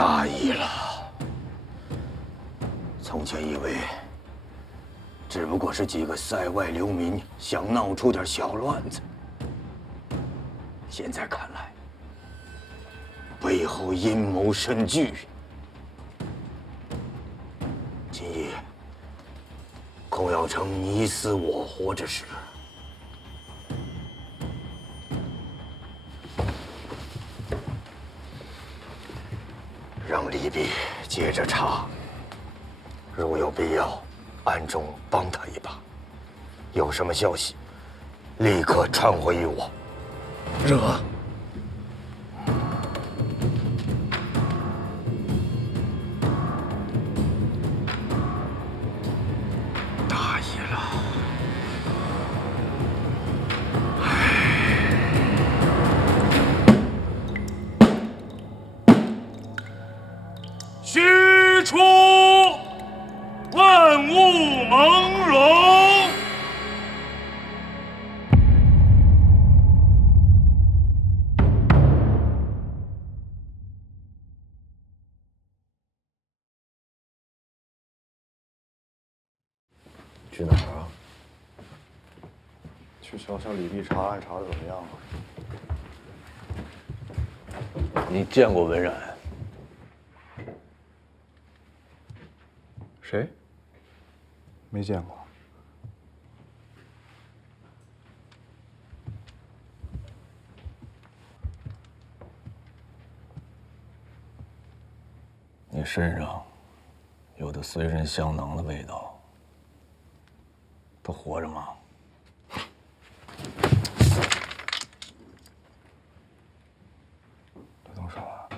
大意了。从前以为只不过是几个塞外流民想闹出点小乱子，现在看来，背后阴谋甚巨。今夜恐要成你死我活之事。让李泌接着查，如有必要，暗中帮他一把。有什么消息，立刻传回于我。热。大意了。须出万物朦胧。去哪儿啊？去瞧瞧李泌查案查的怎么样了？你见过文然？谁？没见过。你身上有的随身香囊的味道。他活着吗？别动手啊！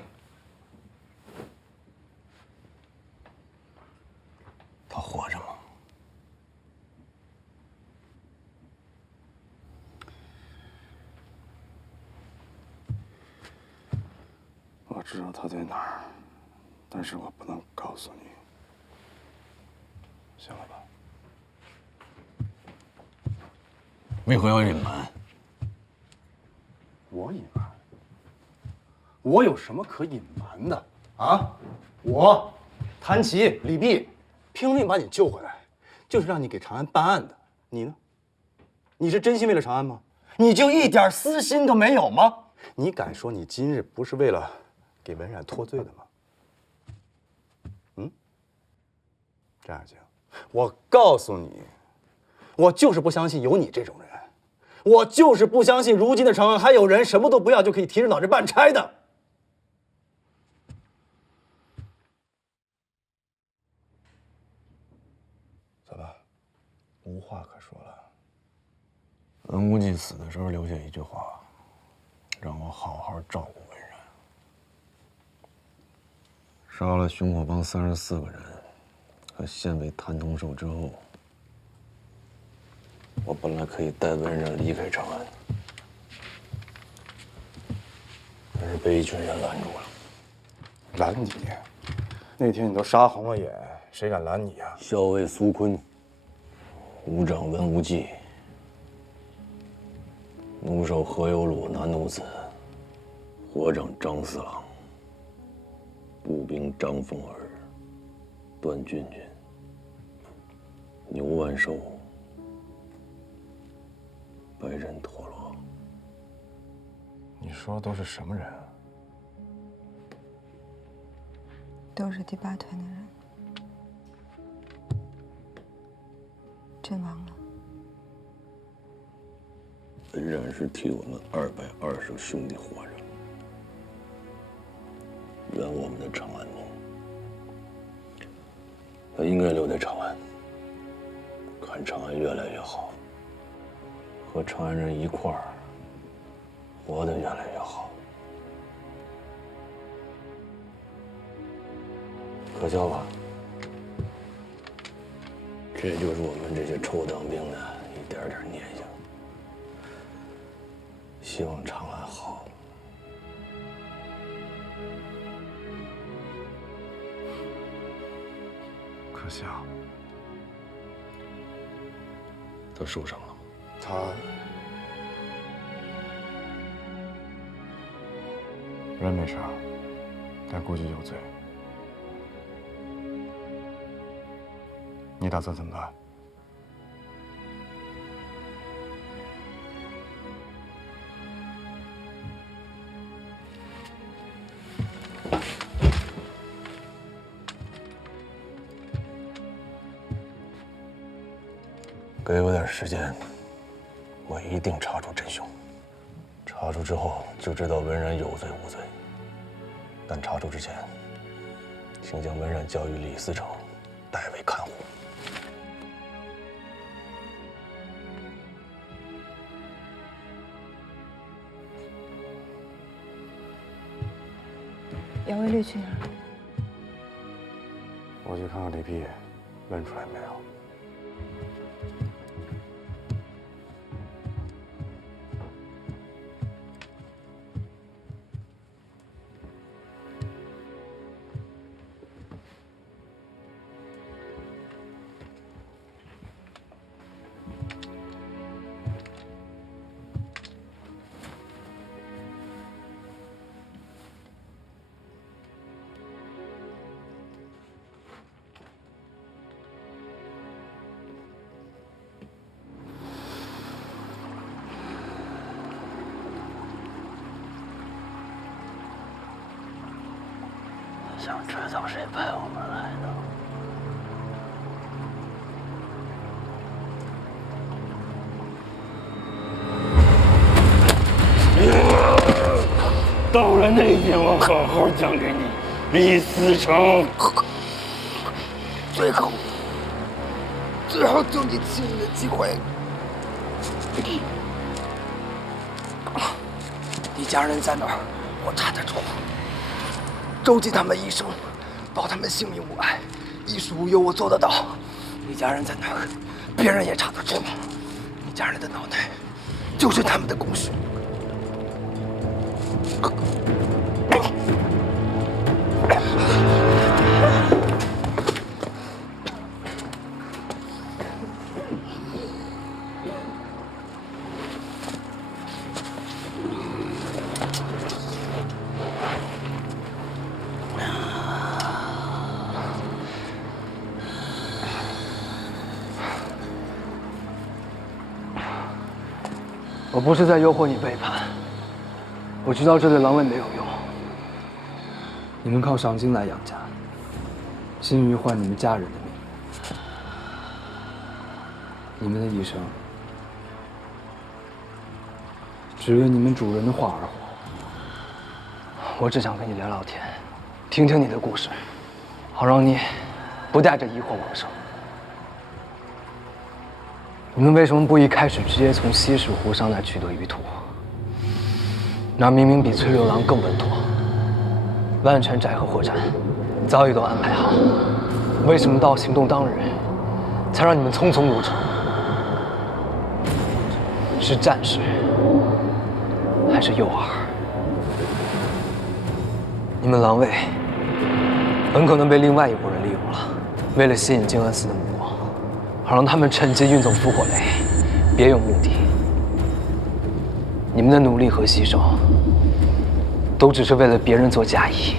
他活着吗？我知道他在哪儿，但是我不能告诉你，行了吧？为何要隐瞒？我隐瞒？我有什么可隐瞒的啊？我谭琪、李泌拼命把你救回来，就是让你给长安办案的。你呢？你是真心为了长安吗？你就一点私心都没有吗？你敢说你今日不是为了给文冉脱罪的吗？张亚静，我告诉你，我就是不相信有你这种人，我就是不相信如今的长安还有人什么都不要就可以提着脑袋办差的。走吧，无话可说了。文无忌死的时候留下一句话，让我好好照顾文然。杀了熊火帮34个人和县尉谭同寿之后，我本来可以带文然离开长安，但是被一群人拦住了。拦你？那天你都杀红了眼，谁敢拦你呀？校尉苏坤、武长文无忌、弩手何有鲁南奴子、火长张四郎、步兵张凤儿、段俊俊、牛万寿、白刃陀螺。你说的都是什么人啊？都是第8团的人。阵亡了。文然是替我们220个兄弟活着，圆我们的长安梦。他应该留在长安，看长安越来越好，和长安人一块儿活得越来越好。可笑吧？这就是我们这些臭当兵的一点点念想，希望长安好。可笑。他受伤了吗？他人没伤，他估计有罪。你打算怎么办？给我点时间，我一定查出真凶。查出之后就知道文然有罪无罪。但查出之前，请将文然交于李思成，代为看护。姚卫律去哪儿？我去看看李碧，问出来没有？想知道谁派我们来的？到了那一天，我好好讲给你，李思成。最后就你亲人的机会。你家人在哪儿？我查得出。周济他们一生，保他们性命无碍，衣食无忧，我做得到。你家人在哪儿？别人也查得出。你家人的脑袋就是他们的工具。我不是在诱惑你背叛，我知道这对狼卫没有用。你们靠赏金来养家，薪于换你们家人的命。你们的一生只为你们主人的话而活。我只想跟你聊聊天，听听你的故事，好让你不带着疑惑往生。你们为什么不一开始直接从西市湖上来取得鱼土？那明明比崔六郎更稳妥。万泉寨和火战早已都安排好，为什么到行动当日才让你们匆匆入城？是战士还是诱饵？你们狼卫很可能被另外一拨人利用了，为了吸引静安寺的目光，好让他们趁机运走烽火雷，别有目的。你们的努力和牺牲，都只是为了别人做嫁衣。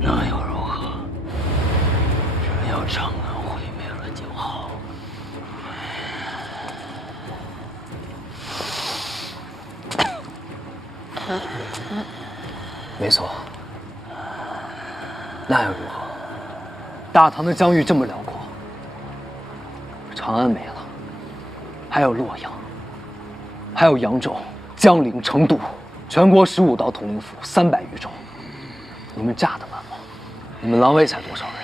那又如何？只要长安毁灭了就好。没错，那又如何？大唐的疆域这么辽阔，长安没了，还有洛阳，还有扬州、江陵、成都，全国15道统领府300余州，你们炸得满吗？你们狼卫才多少人？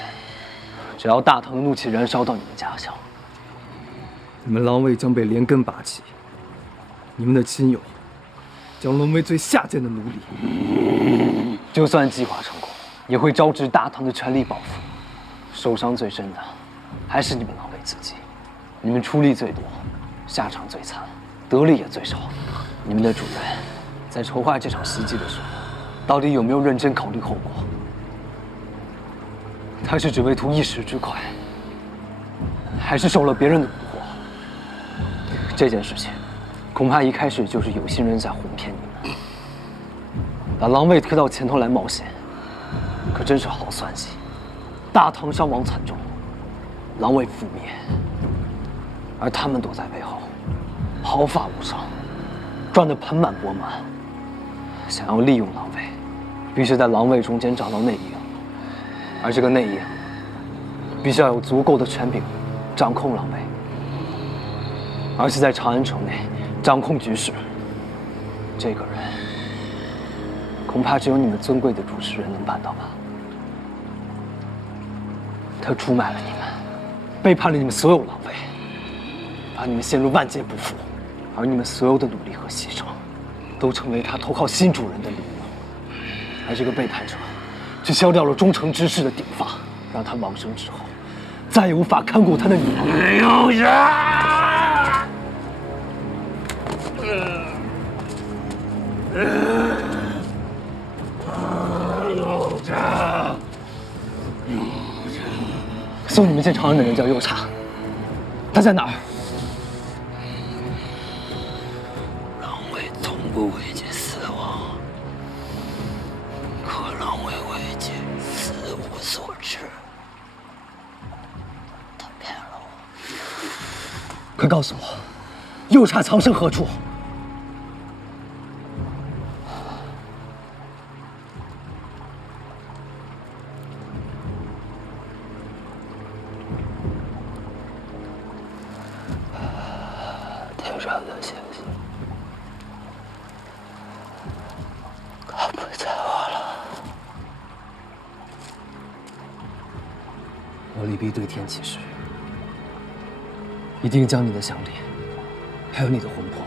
只要大唐的怒气燃烧到你们家乡，你们狼卫将被连根拔起，你们的亲友将沦为最下贱的奴隶。就算计划成功，也会招致大唐的全力报复。受伤最深的还是你们狼卫自己。你们出力最多，下场最惨，得利也最少。你们的主人在筹划这场袭击的时候，到底有没有认真考虑后果？他是只为图一时之快，还是受了别人的蛊惑？这件事情，恐怕一开始就是有心人在哄骗你们。把狼卫推到前头来冒险，可真是好算计。大唐伤亡惨重，狼卫覆灭，而他们躲在背后，毫发无伤，赚得盆满钵满。想要利用狼卫，必须在狼卫中间找到内应，而这个内应必须要有足够的权柄，掌控狼卫，而且在长安城内掌控局势。这个人，恐怕只有你们尊贵的主持人能办到吧？他出卖了你们，背叛了你们所有狼卫，把你们陷入万劫不复，而你们所有的努力和牺牲，都成为他投靠新主人的礼物。而这个背叛者，却削掉了忠诚之士的顶发，让他亡生之后，再也无法看顾他的女儿。留下！送你们进长安的人叫右差，他在哪儿？狼卫从不畏惧死亡，可狼卫畏惧死无所知。他骗了我。快告诉我，右差藏身何处？天上的星星看不见我了。我李泌对天起誓，一定将你的项链，还有你的魂魄，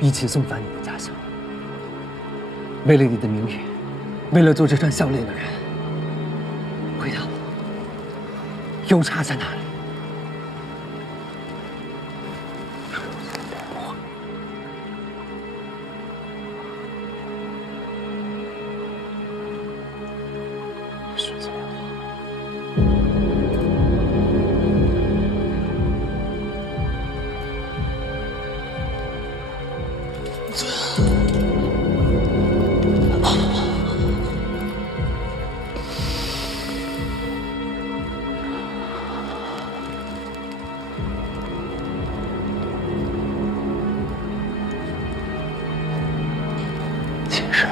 一起送返你的家乡。为了你的名誉，为了做这串项链的人，回答我，右差在哪里？世界话。其实，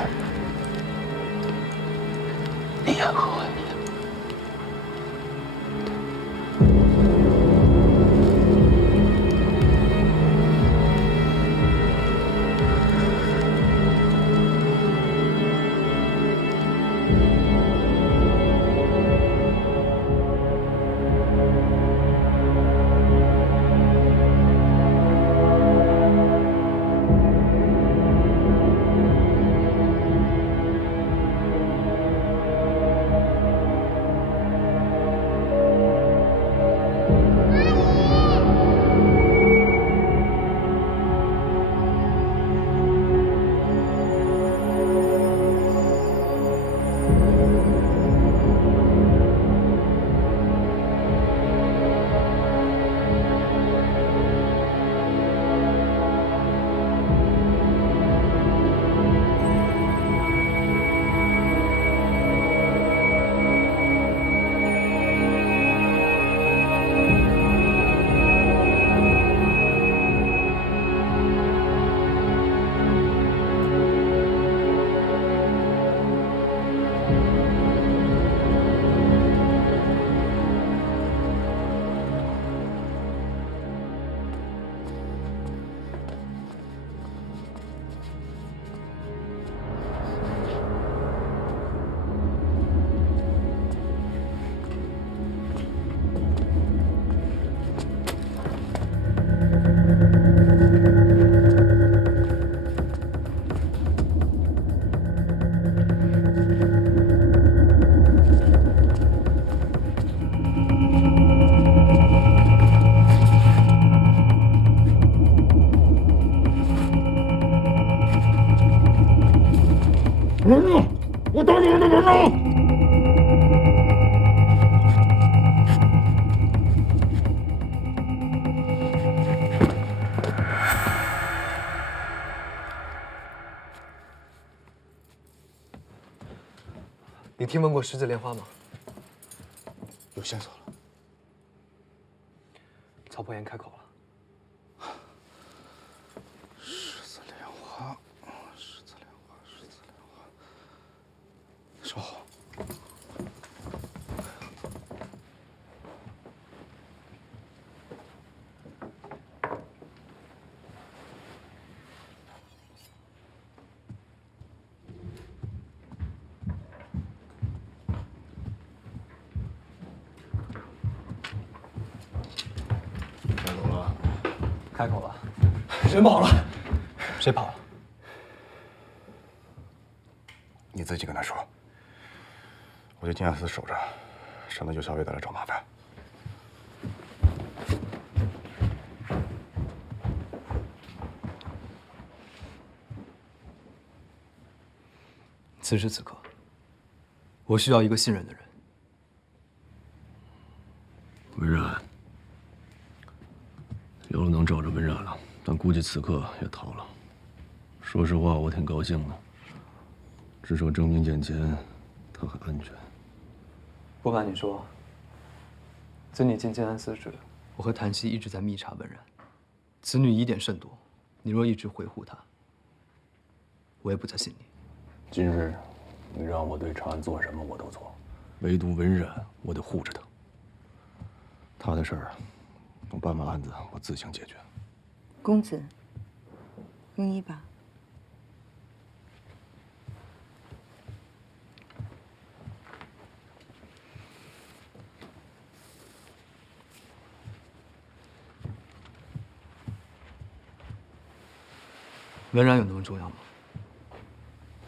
你也和我一样。人呢？我等你们的人呢？你听闻过十字莲花吗？有线索了。曹破岩开口了。十字莲花，十字莲花，十字莲花。稍后。开口了。人跑了，谁跑了？你自己跟他说。我就静安寺守着，省得有小伟再来找麻烦。此时此刻，我需要一个信任的人。文然，有了能找着文然了，但估计此刻也逃了。说实话，我挺高兴的，至少证明眼前他还安全。不瞒你说，自你进静安寺时，我和谭溪一直在密查文然。此女疑点甚多，你若一直维护她，我也不再信你。今日你让我对长安做什么我都做，唯独文然，我得护着他。他的事儿，我办完案子我自行解决。公子，更衣吧。文然有那么重要吗？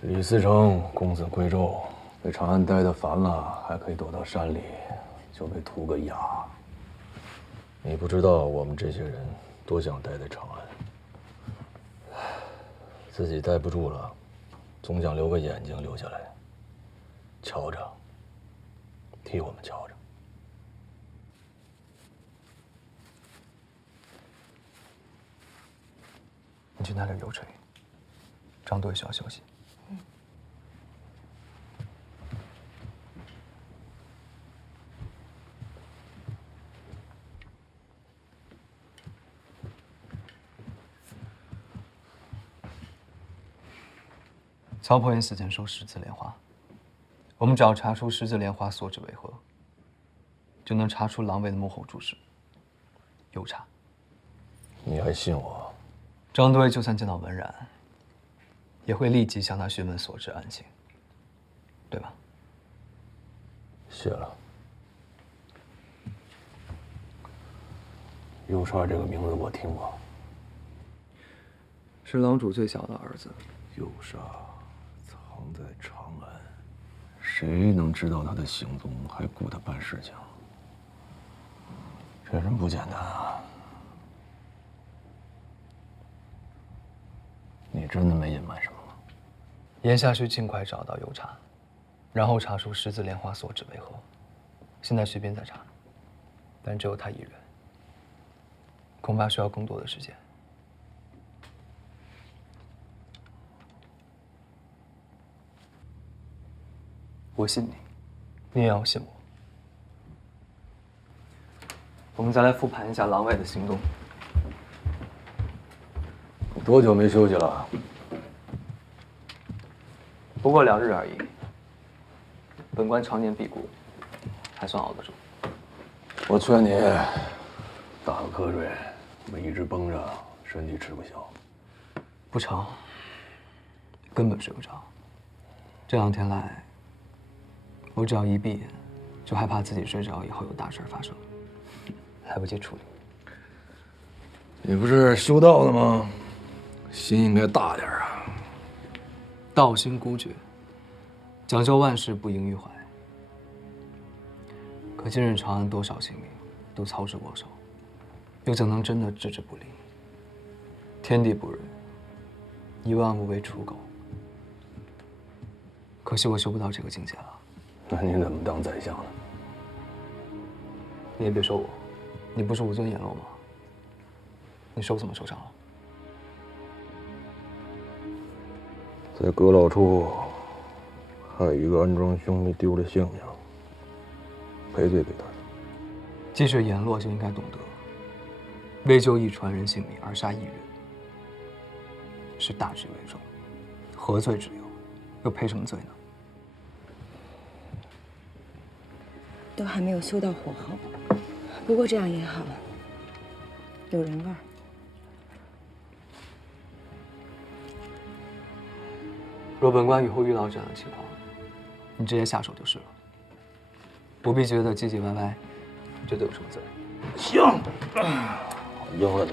李思成公子贵胄，在长安待得烦了，还可以躲到山里，就为图个雅。你不知道我们这些人多想待在长安，自己待不住了，总想留个眼睛留下来，瞧着，替我们瞧着。你去拿点油水，张队需要休息。曹破岩死前收十字莲花，我们只要查出十字莲花所指为何，就能查出狼卫的幕后主使。有查。你还信我？张队就算见到文然，也会立即向他询问所知案情，对吧？谢了。右帅这个名字我听过。是狼主最小的儿子。右沙藏在长安，谁能知道他的行踪，还雇他办事情？这人不简单啊！你真的没隐瞒什么吗？眼下需尽快找到邮差，然后查出十字莲花所指为何。现在徐斌在查，但只有他一人，恐怕需要更多的时间。我信你，你也要信我。我们再来复盘一下狼卫的行动。你多久没休息了？不过2日而已。本官常年辟谷，还算熬得住。我劝你打个瞌睡，我一直绷着，身体吃不消。不成，根本睡不着。这2天来，我只要一闭眼，就害怕自己睡着以后有大事发生，来不及处理。你不是修道的吗？心应该大点啊！道心孤绝，讲究万事不盈于怀。可今日长安多少性命都操之过手，又怎能真的置之不理？天地不仁，以万物为刍狗。可惜我修不到这个境界了。那你怎么当宰相呢？你也别说我，你不是武尊阎罗吗？你手怎么受伤了？在阁老处还有一个安庄兄弟丢了性命，赔罪给他。既是阎罗，就应该懂得，为救一传人性命而杀一人，是大局为重，何罪之有？又赔什么罪呢？都还没有修到火候，不过这样也好，有人味儿。若本官以后遇到这样的情况，你直接下手就是了，不必觉得唧唧歪歪，觉得有什么责任。行，我应了你。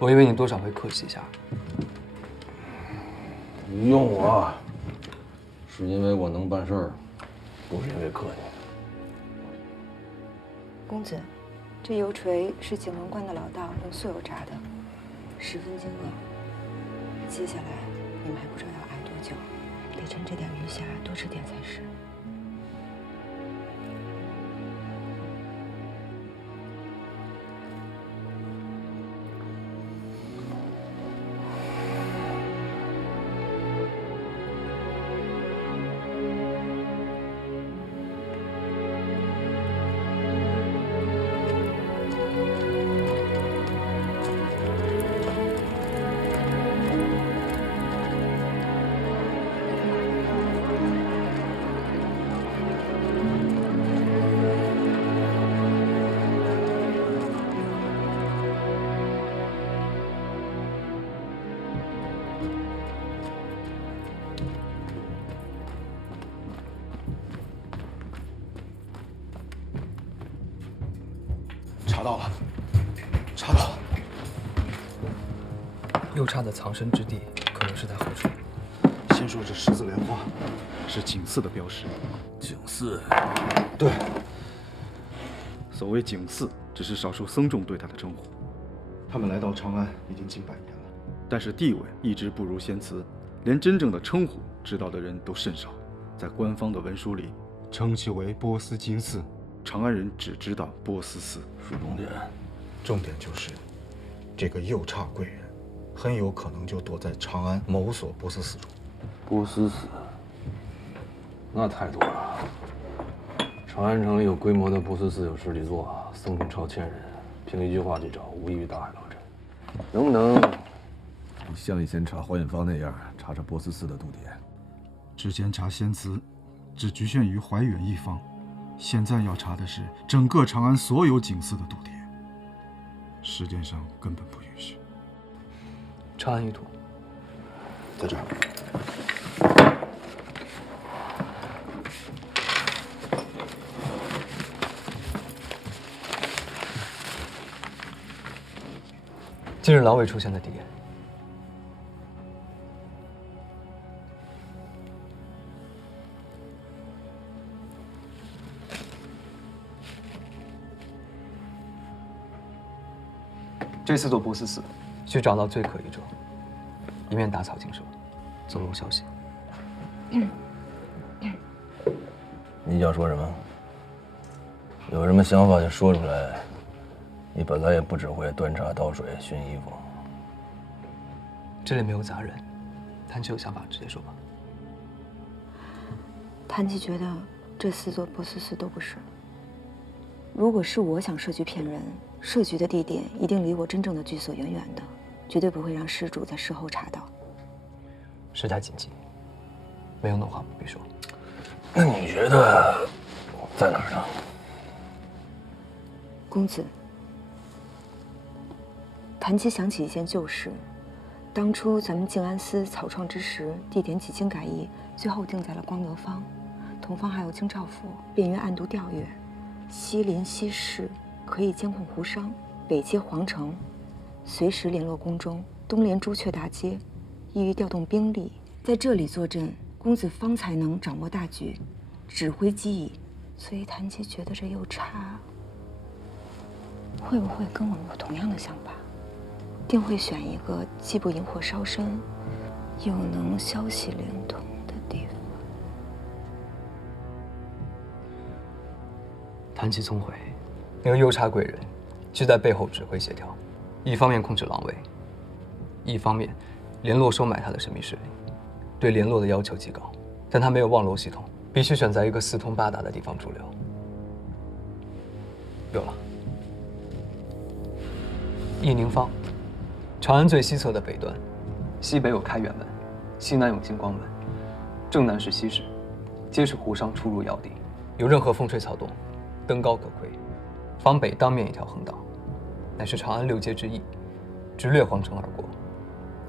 我以为你多少会客气一下。你用我，是因为我能办事儿，不是因为客气。公子，这油锤是景文观的老道用素油炸的，十分惊愕。接下来你们还不知道要挨多久，得趁这点余暇多吃点才是。查到了，查到了。右叉的藏身之地可能是在后处。先说这十字莲花是景寺的标识。景寺，对。所谓景寺，只是少数僧众对他的称呼。他们来到长安已经近100年了，但是地位一直不如先祠，连真正的称呼知道的人都甚少。在官方的文书里，称其为波斯金寺。长安人只知道波斯寺。是重点。重点就是，这个右叉贵人，很有可能就躲在长安某所波斯寺中。波斯寺，那太多了。长安城里有规模的波斯寺有10几座，僧众超1000人，凭一句话去找，无异于大海捞针。能不能像以前查黄远芳那样，查查波斯寺的度点？之前查仙祠，只局限于怀远一方，现在要查的是整个长安所有景寺的度点。时间上根本不允许。长安一图，在这儿。今日狼尾出现的地点，这4座波斯寺，需找到最可疑者，以免打草惊蛇，走漏消息。你想说什么？有什么想法就说出来。你本来也不只会端茶倒水、熏衣服。这里没有杂人，谭琪有想法直接说吧。谭琪觉得这4座波斯寺都不是。如果是我想设局骗人，设局的地点一定离我真正的居所远远的，绝对不会让施主在事后查到。事态紧急，没有的话不必说。那你觉得在哪儿呢？公子，谭琪想起一件旧事，当初咱们静安司草创之时，地点几经改易，最后定在了光德坊。同方还有京兆府，便于暗度调阅。西临西市，可以监控湖商；北接皇城，随时联络宫中；东连朱雀大街，易于调动兵力。在这里坐镇，公子方才能掌握大局，指挥机宜。所以谭琪觉得这右叉会不会跟我们有同样的想法？定会选一个既不引火烧身，又能消息灵通的地方。谭琪聪慧，那个右叉贵人就在背后指挥协调，一方面控制狼尾，一方面联络收买他的神秘势力。对联络的要求极高，但他没有望楼系统，必须选在一个四通八达的地方驻留。有了，义宁坊，长安最西侧的北端，西北有开元门，西南有金光门，正南是西市，皆是胡商出入要地。有任何风吹草动，登高可窥。坊北当面一条横道，乃是长安六街之一，直掠皇城而过，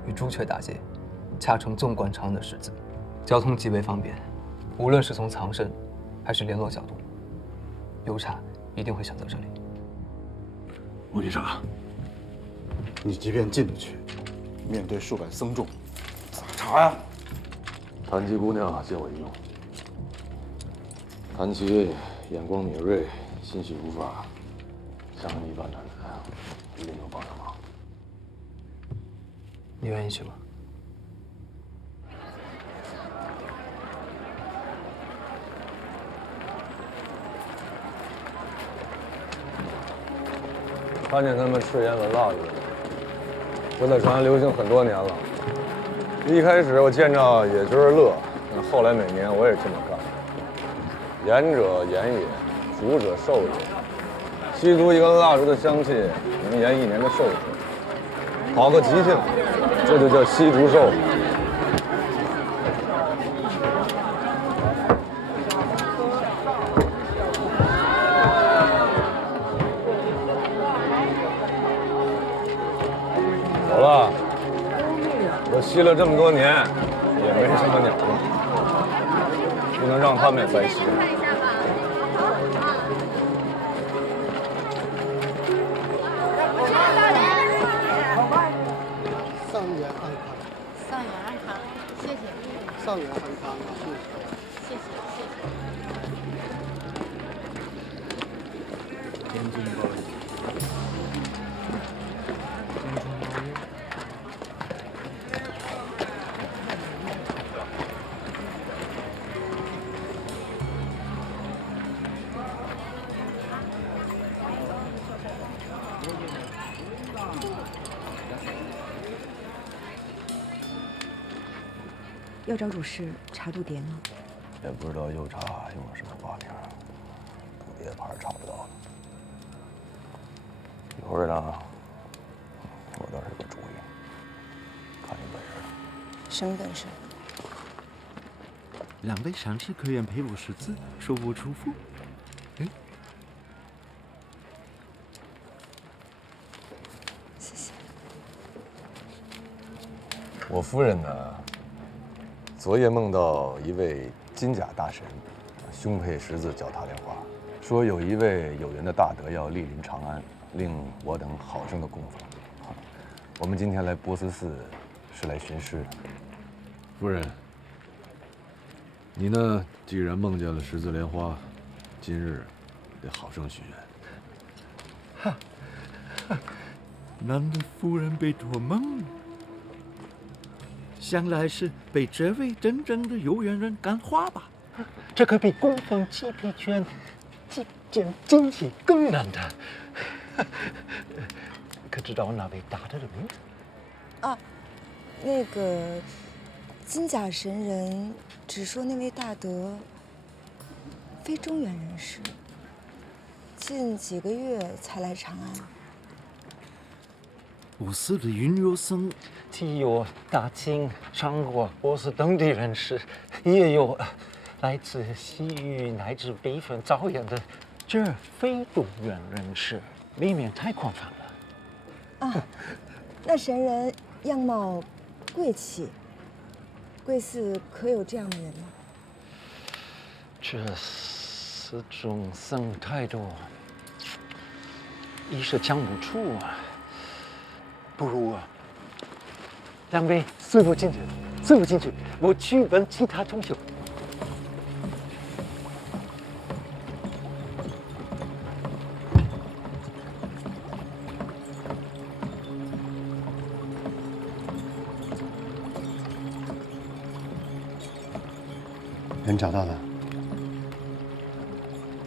与朱雀大街恰成纵贯长安的十字，交通极为方便。无论是从藏身还是联络角度，邮差一定会选择这里。穆局长，你即便进得去，面对数百僧众，咋查呀？谭琪姑娘借我一用。谭琪眼光敏锐，心细如发，像你一般的人，一定能帮上忙。你愿意去吗？看见他们吃烟闻蜡烛，这在长安流行很多年了。一开始我见着也觉得乐，但后来每年我也这么干。言者言也，熟者寿也。吸足一根蜡烛的香气，能延一年的寿数。跑个吉庆，这就叫吸烛寿。走了，我吸了这么多年，也没什么鸟用，不能让他们也再吸。上元安康，上元安康，谢谢。上元安康，谢谢，谢谢。要找主事查度牒呢。也不知道邮差用了什么把名，度牒牌查不到了。一会儿呢，我倒是有个主意，看你本事了。什么本事？两位上士可愿陪我识字，说我出府？谢谢。我夫人呢，昨夜梦到一位金甲大神，胸佩十字脚踏莲花，说有一位有缘的大德要莅临长安，令我等好生的供奉。我们今天来波斯寺，是来寻师的。夫人，你呢？既然梦见了十字莲花，今日得好生许愿。难道夫人被托梦？想来是被这位真正的有缘人感化吧？这可比供奉鸡皮卷、祭奠金器更难的。可知道那位大德的名字？啊，那个金甲神人只说那位大德非中原人士，近几个月才来长安。波斯的云游僧既有大清、长国、波斯等地人士，也有来自西域乃至北方草原的这非中原人士，未免太广泛了。啊，那神人样貌贵气，贵寺可有这样的人吗？这四种僧太多，一时讲不出啊。不如两位随我进去，随我进去，我去问其他同学。人找到了。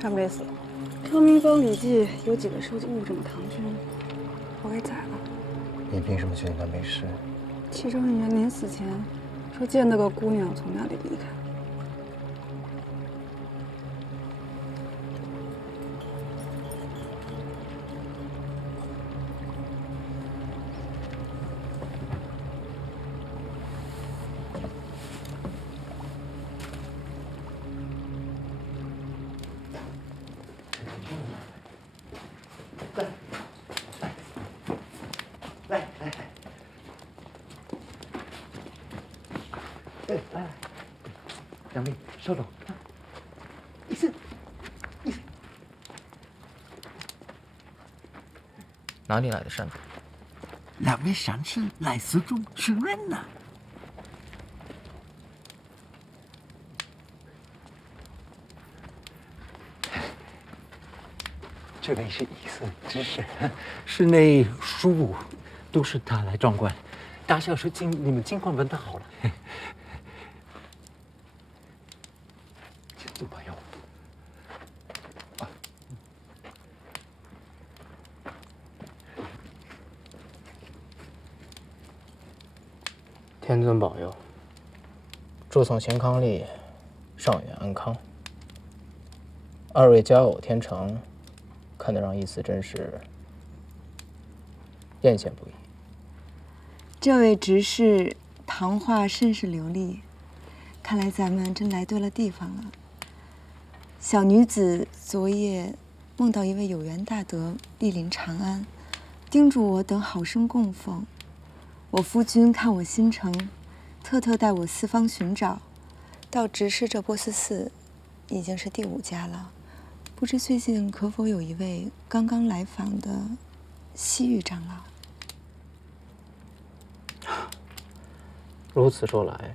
他没死。长明坊里记有几个收集物证的唐军，我给宰了。你凭什么确定他没事？齐正元临死前说见那个姑娘从那里离开。杨明，稍等。哪里来的山主？那位山神来寺中是人呐。这位是一僧之士，室内书务都是他来掌管。大小事你们尽管问他好了。请坐吧，哟。天尊保佑，祝送贤康丽上元安康。二位佳偶天成，看得让一寺真是艳羡不已。这位执事谈话甚是流利，看来咱们真来对了地方了。小女子昨夜梦到一位有缘大德莅临长安，叮嘱我等好生供奉。我夫君看我心诚，特带我四方寻找，到执事这波斯寺已经是第5家了。不知最近可否有一位刚刚来访的西域长老？如此说来，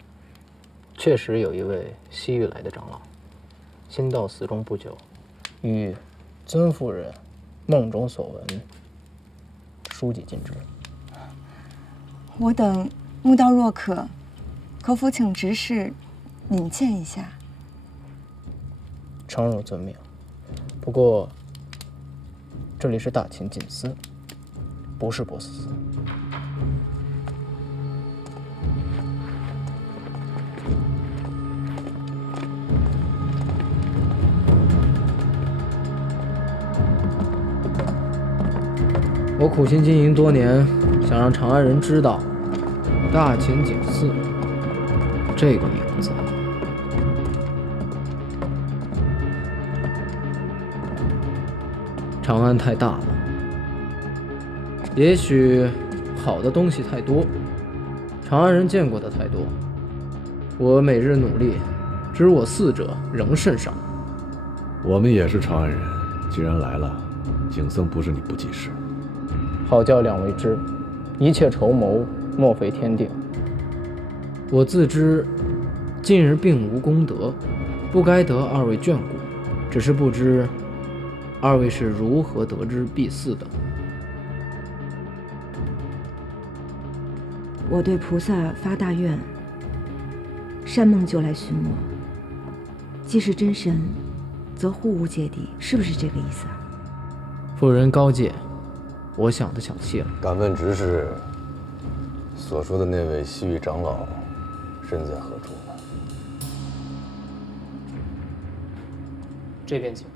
确实有一位西域来的长老，新到寺中不久，与尊夫人梦中所闻书籍尽知。我等慕道若渴，可否请执事引荐一下？诚如遵命。不过，这里是大秦锦司，不是波斯寺。我苦心经营多年，想让长安人知道，大秦锦司这个名字。长安太大了，也许好的东西太多，长安人见过的太多。我每日努力，知我嗣者仍甚少。我们也是长安人，既然来了，景僧不是你不济事。好教两位知，一切筹谋莫非天定。我自知近日并无功德，不该得二位眷顾，只是不知二位是如何得知必寺的。我对菩萨发大愿，山梦就来寻我。既是真神，则护无芥蒂，是不是这个意思啊？妇人高见，我想的小气了。敢问执事，所说的那位西域长老身在何处呢？这边请。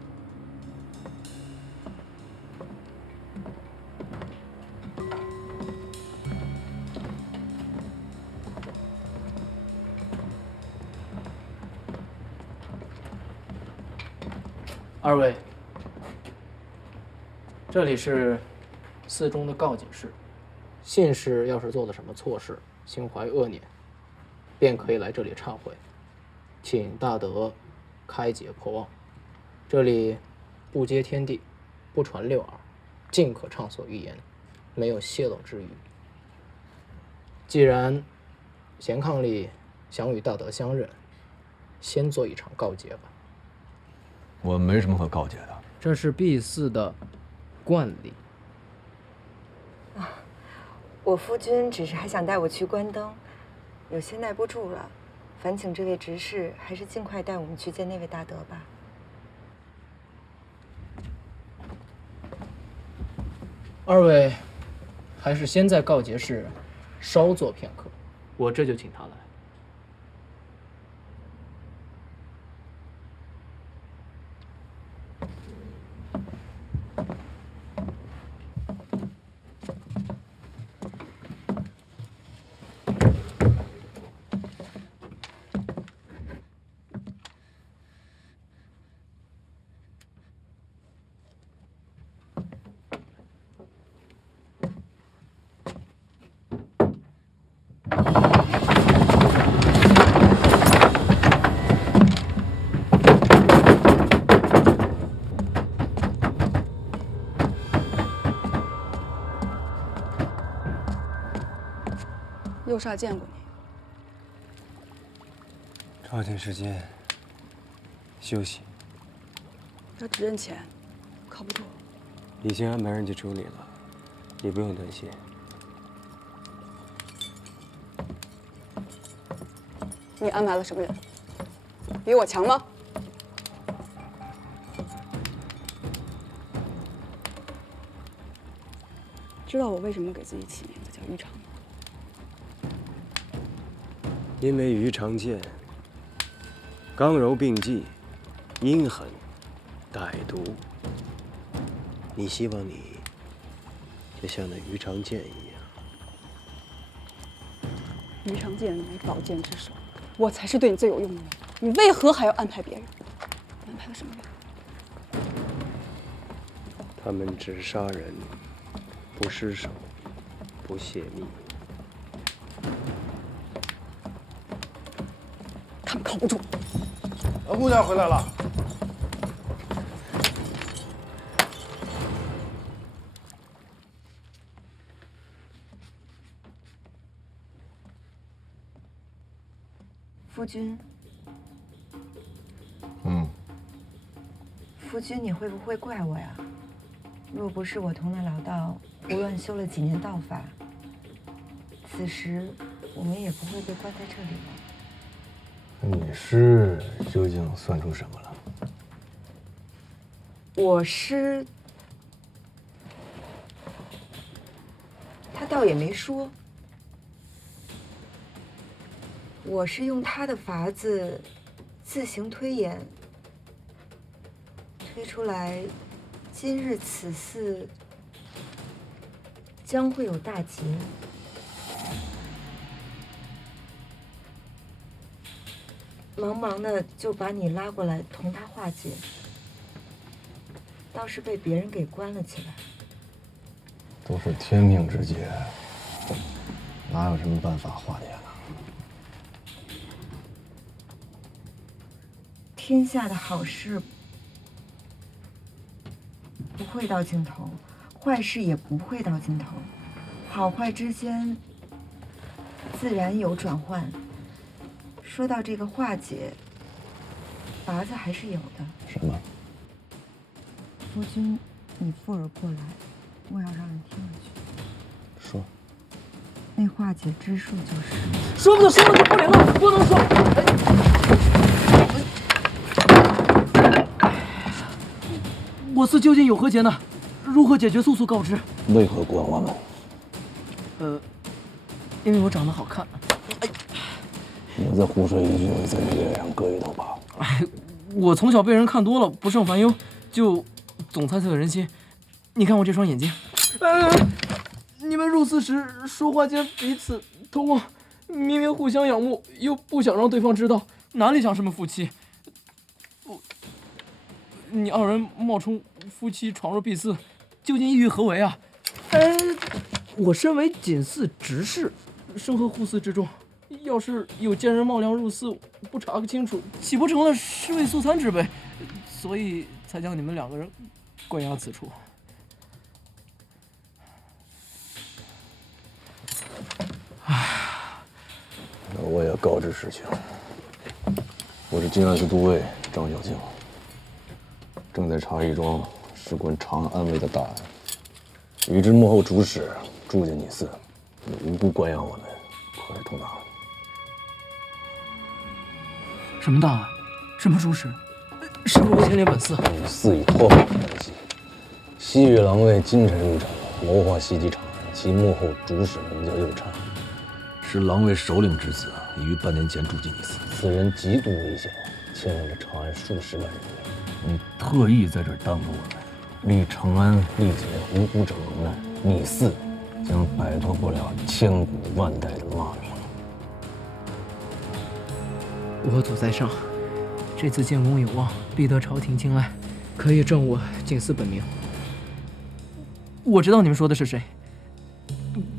二位，这里是寺中的告解室，信士要是做了什么错事，心怀恶念，便可以来这里忏悔，请大德开解破妄。这里不揭天地，不传六耳，尽可畅所欲言，没有泄露之虞。既然贤伉俪想与大德相认，先做一场告解吧。我没什么可告解的。这是敝寺的惯例。我夫君只是还想带我去关灯，有些耐不住了。烦请这位执事还是尽快带我们去见那位大德吧。二位，还是先在告解室稍坐片刻，我这就请他来。右煞见过你。抓紧时间休息。他只认钱，靠不住。已经安排人去处理了，你不用担心。你安排了什么人？比我强吗？知道我为什么给自己起名字叫于长吗？因为于长剑刚柔并济，阴狠歹毒。你希望你就像那于长剑一样。于长剑乃宝剑之首，我才是对你最有用的人。你为何还要安排别人？安排了什么人？他们只杀人，不失手，不泄密。他们靠不住。姑娘回来了。夫君，夫君，你会不会怪我呀？若不是我同那老道胡乱修了几年道法，此时我们也不会被关在这里了。你师究竟算出什么了？我师，他倒也没说。我是用他的法子自行推演，推出来今日此寺将会有大劫。忙忙的就把你拉过来同他化解，倒是被别人给关了起来。都是天命之劫，哪有什么办法化解呢？天下的好事不会到尽头，坏事也不会到尽头，好坏之间自然有转换。说到这个化解，法子还是有的。什么？夫君，你附耳过来，莫要让人听了去。说。那化解之术就是……说了就不灵了，不能说。我司究竟有何劫难？如何解决？速速告知。为何关我们？因为我长得好看。你再胡说一句，我在你脸上割一刀疤。我从小被人看多了，不胜烦忧，就总猜测人心。你看我这双眼睛。你们入寺时说话间彼此偷望，明明互相仰慕，又不想让对方知道，哪里像什么夫妻？你二人冒充夫妻闯入敝寺，究竟意欲何为啊？我身为锦寺执事，生活护寺之中，要是有奸人冒量入寺，不查个清楚，岂不成了尸位素餐之辈？所以才将你们两个人关押此处。那我也告知事情，我是静安寺都尉张小静，正在查一桩事关长安安危的大案。与之幕后主使住进你寺，你无故关押我们，可是同大案。什么大案？什么主使？是否牵连本寺？你寺已脱法关系，西域狼卫金晨入城，谋划袭击长安，其幕后主使名叫右畅，是狼卫首领之子，已于半年前住进你寺。此人极度危险，牵连着长安数十万人命。你特意在这儿耽误我们，立长安历劫无辜者蒙难，你寺将摆脱不了千古万代的骂名。我祖在上，这次建功有望，必得朝廷青睐，可以正我锦司本名。我知道你们说的是谁，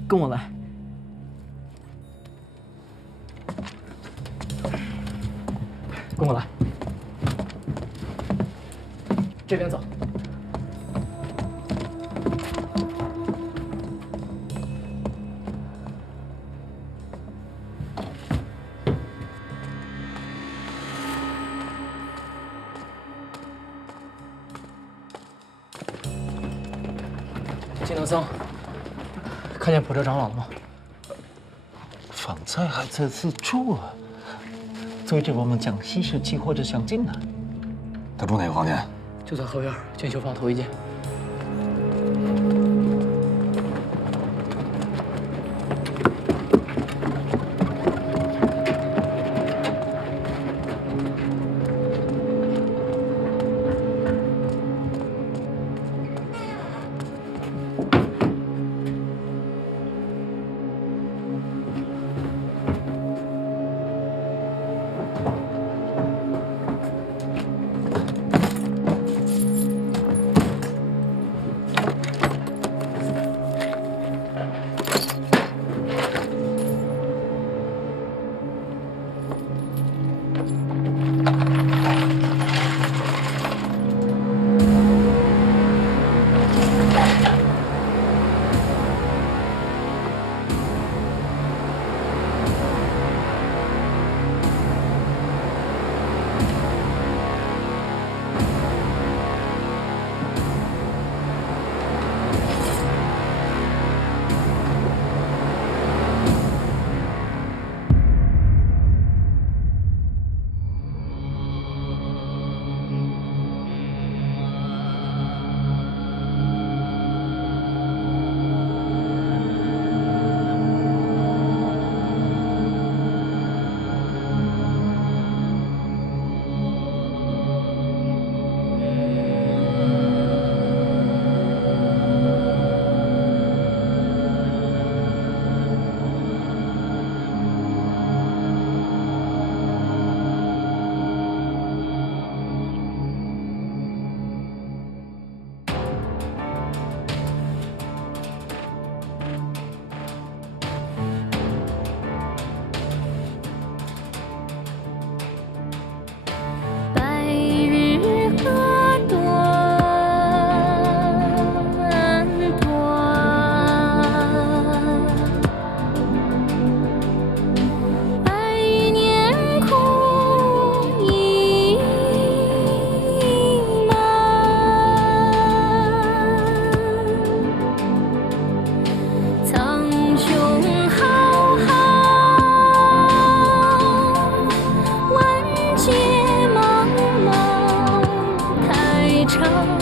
跟我来。跟我来，这边走。技能僧，看见普哲长老了吗？方才还在此住啊，随着我们将西式起火者相进来。他住哪个房间？就在后院检修房头一间。长。